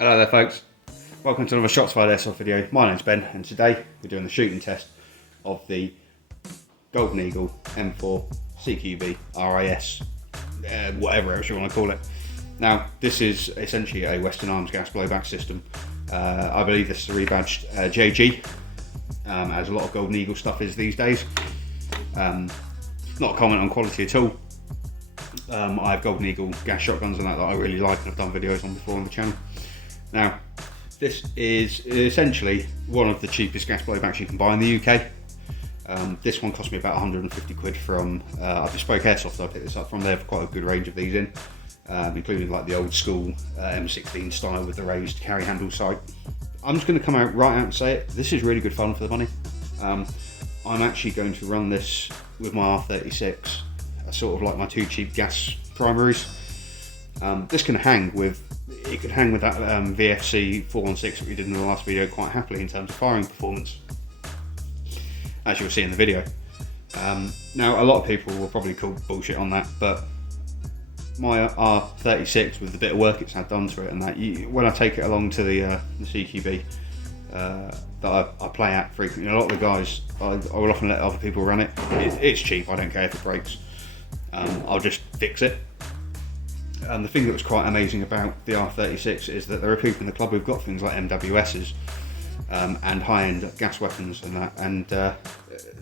Hello there folks, welcome to another Shots Fired Airsoft video. My name's Ben and today we're doing the shooting test of the Golden Eagle M4 CQB RIS, whatever else you want to call it. Now this is essentially a Western Arms gas blowback system. I believe this is a rebadged JG, as a lot of Golden Eagle stuff is these days. Not a comment on quality at all. I have Golden Eagle gas shotguns and that I really like and I've done videos on before on the channel. Now, this is essentially one of the cheapest gas blowbacks you can buy in the UK. This one cost me about 150 quid from Bespoke Airsoft. I picked this up from. They have quite a good range of these in, including like the old school M16 style with the raised carry handle sight. I'm just going to come out right out and say it. This is really good fun for the money. I'm actually going to run this with my R36, sort of like my two cheap gas primaries. This can hang with. It could hang with that VFC 416 that we did in the last video quite happily in terms of firing performance, as you'll see in the video. Now a lot of people will probably call bullshit on that, but my R36 with the bit of work it's had done to it and that, when I take it along to the CQB that I play at frequently, a lot of the guys, I will often let other people run it. It's cheap, I don't care if it breaks. I'll just fix it. The thing that was quite amazing about the R36 is that there are people in the club who've got things like MWSs and high-end gas weapons and that, and the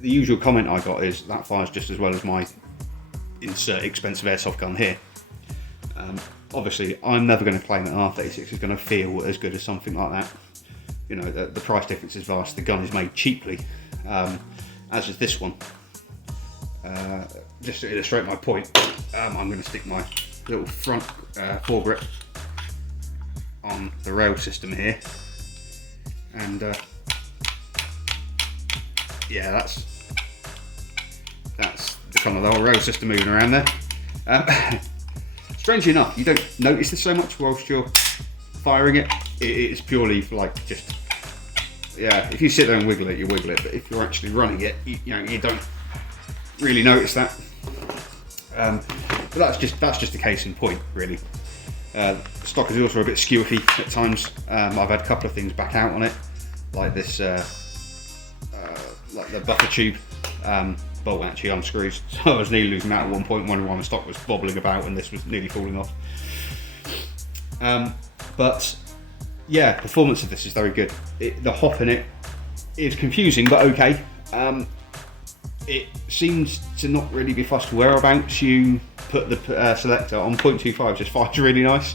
usual comment I got is that fires just as well as my insert expensive airsoft gun here. Obviously I'm never going to claim that an R36 is going to feel as good as something like that. You know, the price difference is vast, the gun is made cheaply, as is this one. Just to illustrate my point, I'm going to stick my little front foregrip on the rail system here, and yeah, that's the kind of the whole rail system moving around there. Strangely enough, you don't notice this so much whilst you're firing it. It's purely for like just, yeah, if you sit there and wiggle it, you wiggle it, but if you're actually running it, you don't really notice that. But that's just a case in point, really. Stock is also a bit skewy at times. I've had a couple of things back out on it, like this, like the buffer tube bolt actually unscrews. So I was nearly losing out at one point when the stock was bobbling about and this was nearly falling off. But yeah, performance of this is very good. The hop in it is confusing, but okay. It seems to not really be fussed whereabouts you put the selector on. .25 just fires really nice.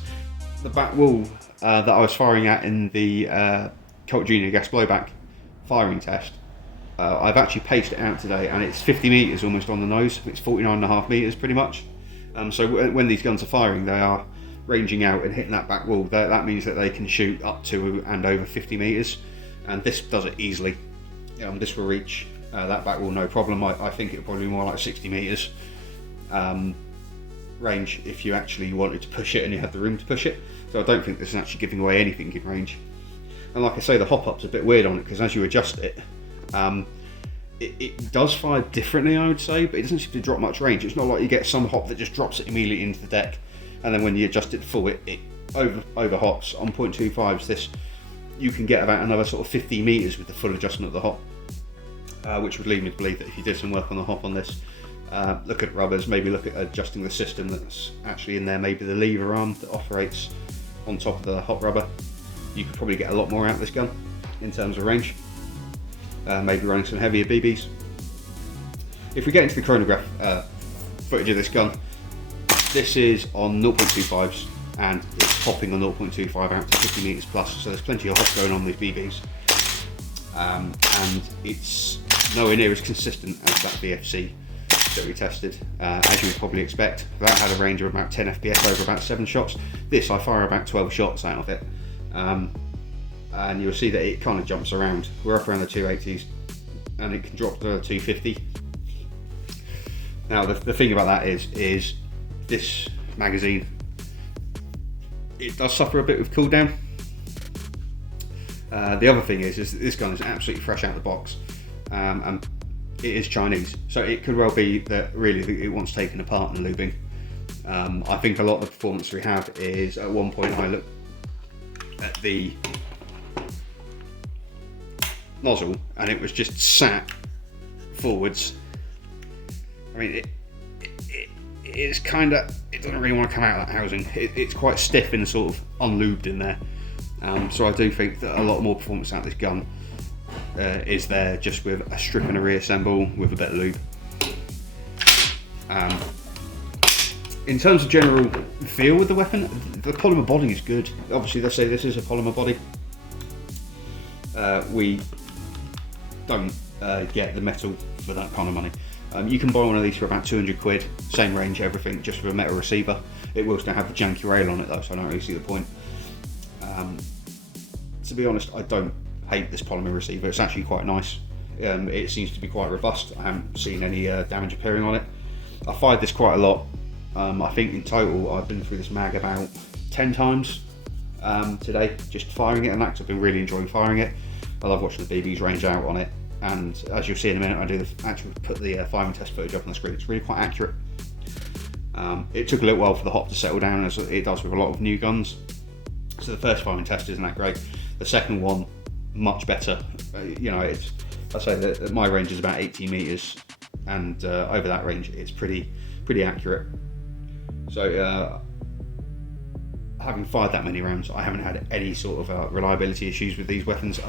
The back wall that I was firing at in the Colt Junior gas blowback firing test, I've actually paced it out today and it's 50 metres almost on the nose. It's 49.5 metres pretty much. So when these guns are firing, they are ranging out and hitting that back wall. That means that they can shoot up to and over 50 metres, and this does it easily. This will reach that back wall no problem. I think it'll probably be more like 60 metres range if you actually wanted to push it and you had the room to push it. So I don't think this is actually giving away anything in range. And like I say, the hop up's a bit weird on it because as you adjust it, it does fire differently, I would say, but it doesn't seem to drop much range. It's not like you get some hop that just drops it immediately into the deck, and then when you adjust it to full, it over hops. On .25s, this you can get about another sort of 50 metres with the full adjustment of the hop. Which would lead me to believe that if you did some work on the hop on this, look at rubbers, maybe look at adjusting the system that's actually in there, maybe the lever arm that operates on top of the hop rubber, you could probably get a lot more out of this gun in terms of range. Maybe running some heavier BBs. If we get into the chronograph footage of this gun, this is on 0.25s and it's hopping on 0.25 out to 50 metres plus, so there's plenty of hop going on with BBs. And it's nowhere near as consistent as that VFC that we tested, as you would probably expect. That had a range of about 10 FPS over about 7 shots. This, I fire about 12 shots out of it, and you'll see that it kind of jumps around. We're up around the 280s and it can drop to 250. Now the thing about that is this magazine, it does suffer a bit with cooldown. The other thing is this gun is absolutely fresh out of the box, and it is Chinese, so it could well be that really it wants taken apart and lubing. I think a lot of the performance we have is, at one point I looked at the nozzle and it was just sat forwards, I mean, it's kind of, it doesn't really want to come out of that housing. It's quite stiff and sort of unlubed in there. So I do think that a lot more performance out of this gun is there just with a strip and a reassemble with a bit of lube. In terms of general feel with the weapon, the polymer body is good. Obviously, they say this is a polymer body. We don't get the metal for that kind of money. You can buy one of these for about 200 quid, same range, everything, just with a metal receiver. It will still have the janky rail on it though, so I don't really see the point. To be honest, I don't hate this polymer receiver. It's actually quite nice. It seems to be quite robust. I haven't seen any damage appearing on it. I fired this quite a lot. I think in total I've been through this mag about 10 times today, just firing it, and I've been really enjoying firing it. I love watching the BBs range out on it, and as you'll see in a minute, I do actually put the firing test footage up on the screen. It's really quite accurate. It took a little while for the hop to settle down, as it does with a lot of new guns. So the first firing test isn't that great. The second one, much better. You know, I say that my range is about 18 meters, and over that range, it's pretty accurate. So having fired that many rounds, I haven't had any sort of reliability issues with these weapons.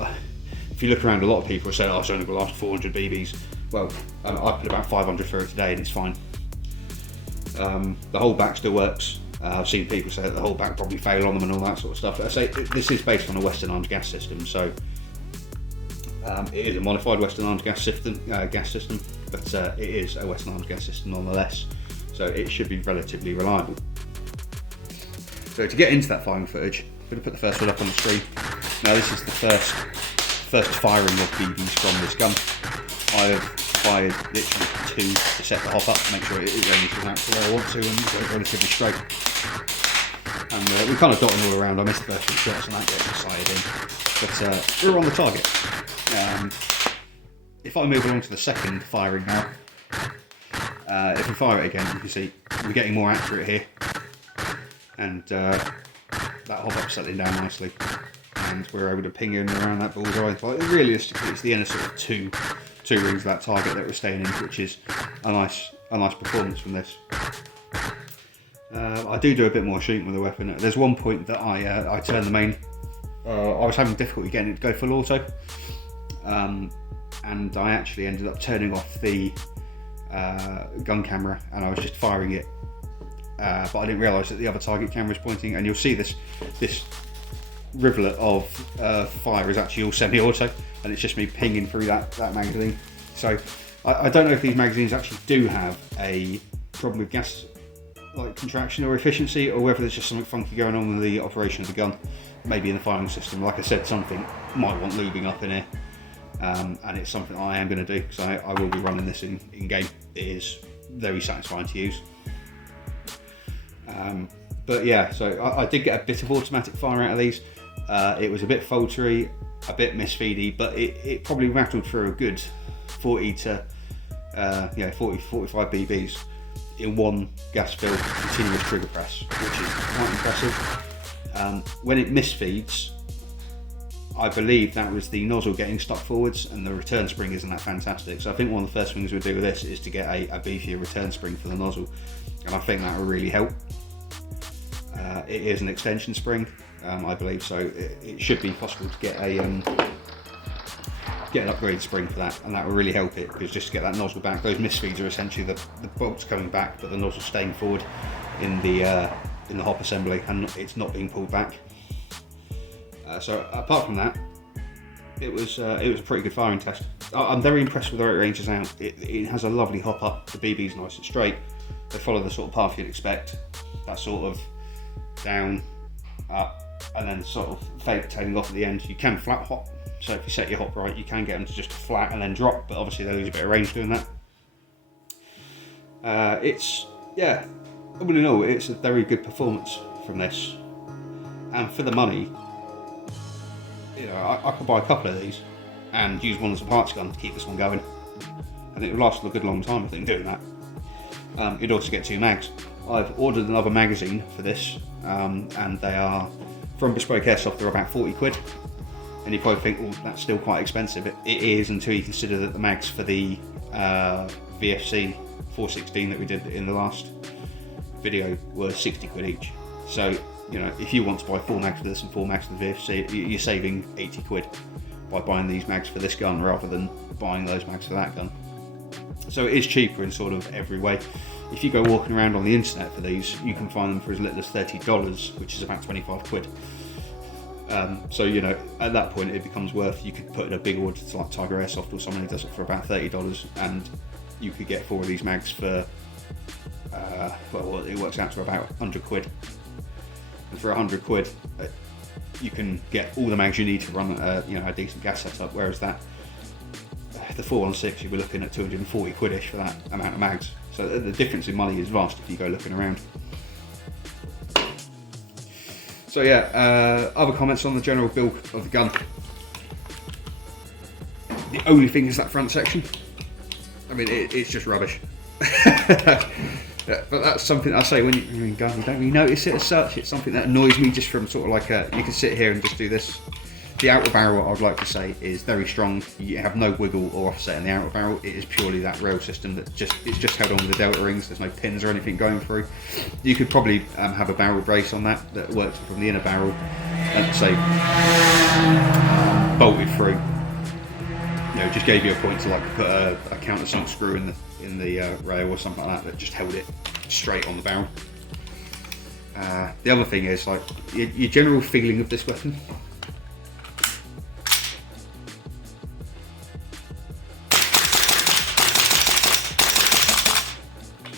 If you look around, a lot of people say, "Oh, it's only going to last 400 BBs." Well, I put about 500 through it today, and it's fine. The whole back still works. I've seen people say that the whole back probably fail on them and all that sort of stuff. I say this is based on a Western Arms gas system, so it is a modified Western Arms gas system, but it is a Western Arms gas system nonetheless. So it should be relatively reliable. So to get into that firing footage, I'm going to put the first one up on the screen. Now this is the first firing of BBs from this gun. I've fired literally 2 to set the hop up to make sure it only goes out to where I want to and go relatively straight. And we kind of dotting all around. I missed the first 2 shots and that gets excited in. But we're on the target. If I move along to the second firing now, if we fire it again, you can see we're getting more accurate here, and that hop up settling down nicely, and we're able to ping in around that bullseye. But realistically, it's the inner sort of two rings of that target that we're staying in, which is a nice performance from this. I do a bit more shooting with the weapon. There's one point that I turned the main. I was having difficulty getting it to go full auto, and I actually ended up turning off the gun camera, and I was just firing it, but I didn't realise that the other target camera was pointing, and you'll see this rivulet of fire is actually all semi-auto, and it's just me pinging through that magazine. So I don't know if these magazines actually do have a problem with gas like contraction or efficiency, or whether there's just something funky going on with the operation of the gun, maybe in the firing system. Like I said, something might want lubing up in here. And it's something I am going to do, because I will be running this in game. It is very satisfying to use. But yeah, so I did get a bit of automatic fire out of these. It was a bit faltery, a bit misfeedy, but it probably rattled through a good 40 to 45 BBs in one gas filled continuous trigger press, which is quite impressive. When it misfeeds, I believe that was the nozzle getting stuck forwards, and the return spring isn't that fantastic. So I think one of the first things we'll do with this is to get a beefier return spring for the nozzle, and I think that will really help. It is an extension spring, I believe, so it should be possible to get an upgraded spring for that, and that will really help it, because just to get that nozzle back, those misfeeds are essentially the bolts coming back, but the nozzle staying forward in the hop assembly, and it's not being pulled back. So apart from that, it was a pretty good firing test. I'm very impressed with the way it ranges out. It has a lovely hop up. The BB's nice and straight. They follow the sort of path you'd expect. That sort of down, up, and then sort of tailing off at the end. You can flat hop, so if you set your hop right, you can get them to just flat and then drop, but obviously they lose a bit of range doing that. All in all, it's a very good performance from this, and for the money, you know, I could buy a couple of these and use one as a parts gun to keep this one going, and it would last a good long time, I think, doing that. You'd also get 2 mags. I've ordered another magazine for this, and they are from Bespoke Airsoft, they're about 40 quid. And you probably think, well, that's still quite expensive. It is, until you consider that the mags for the VFC 416 that we did in the last video were 60 quid each. So, you know, if you want to buy 4 mags for this and 4 mags for the VFC, you're saving 80 quid by buying these mags for this gun rather than buying those mags for that gun. So it is cheaper in sort of every way. If you go walking around on the internet for these, you can find them for as little as $30, which is about 25 quid. So, you know, at that point it becomes worth, you could put in a big order to like Tiger Airsoft or someone who does it for about $30, and you could get 4 of these mags for, well, it works out to about 100 quid. And for 100 quid, you can get all the mags you need to run you know, a decent gas setup, whereas that, the 416, you'll be looking at 240 quid-ish for that amount of mags. So the difference in money is vast if you go looking around. So yeah, other comments on the general build of the gun. The only thing is that front section. I mean, it's just rubbish. But that's something I say when you're in gun, you don't really notice it as such. It's something that annoys me just from sort of like you can sit here and just do this. The outer barrel, I'd like to say, is very strong. You have no wiggle or offset in the outer barrel. It is purely that rail system that it's just held on with the delta rings. There's no pins or anything going through. You could probably have a barrel brace on that works from the inner barrel and say bolted through. You know, just gave you a point to like put a countersunk screw in the rail or something like that just held it straight on the barrel. The other thing is like your general feeling of this weapon.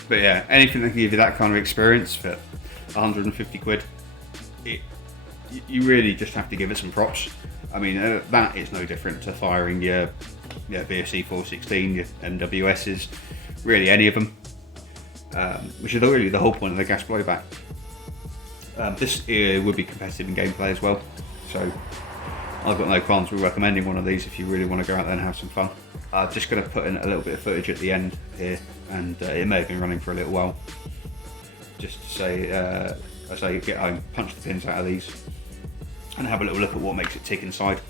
But yeah, anything that can give you that kind of experience for 150 quid, you really just have to give it some props. I mean, that is no different to firing your VFC 416, your MWSs, really any of them, which is really the whole point of the gas blowback. This would be competitive in gameplay as well, so I've got no qualms with recommending one of these if you really want to go out there and have some fun. I'm just going to put in a little bit of footage at the end here, and it may have been running for a little while. Just to say, I say get home, punch the pins out of these, and have a little look at what makes it tick inside.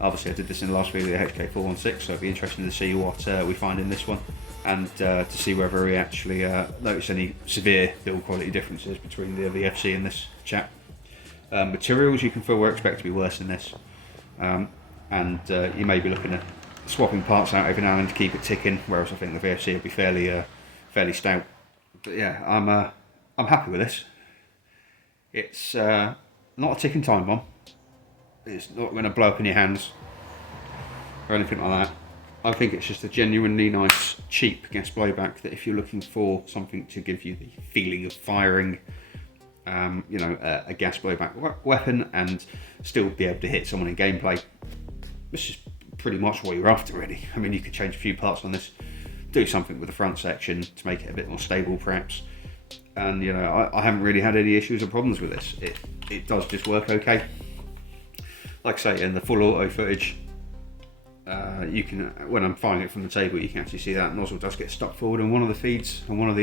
Obviously I did this in the last video, the HK416, so it'd be interesting to see what we find in this one, and to see whether we actually notice any severe build quality differences between the VFC and this chap. Materials you can feel were expected to be worse than this, and you may be looking at swapping parts out every now and then to keep it ticking, whereas I think the VFC will be fairly stout. But yeah, I'm happy with this. It's not a ticking time bomb. It's not going to blow up in your hands or anything like that. I think it's just a genuinely nice, cheap gas blowback that if you're looking for something to give you the feeling of firing, you know, a gas blowback weapon and still be able to hit someone in gameplay, this is pretty much what you're after, really. I mean, you could change a few parts on this, do something with the front section to make it a bit more stable, perhaps. And you know, I haven't really had any issues or problems with this. It does just work okay. Like I say, in the full auto footage, you can, when I'm firing it from the table, you can actually see that nozzle does get stuck forward on one of the feeds on one of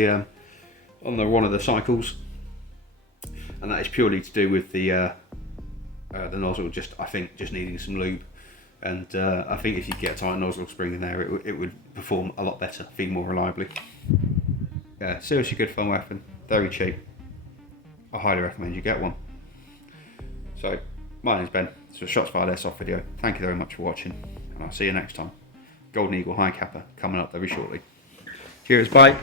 the cycles, and that is purely to do with the nozzle I think just needing some lube. And I think if you get a tight nozzle spring in there, it would perform a lot better, feed more reliably. Yeah, seriously good fun weapon, very cheap. I highly recommend you get one. So, my name's Ben, it's a Shots Fired Airsoft video. Thank you very much for watching, and I'll see you next time. Golden Eagle High Capper coming up very shortly. Cheers, bye.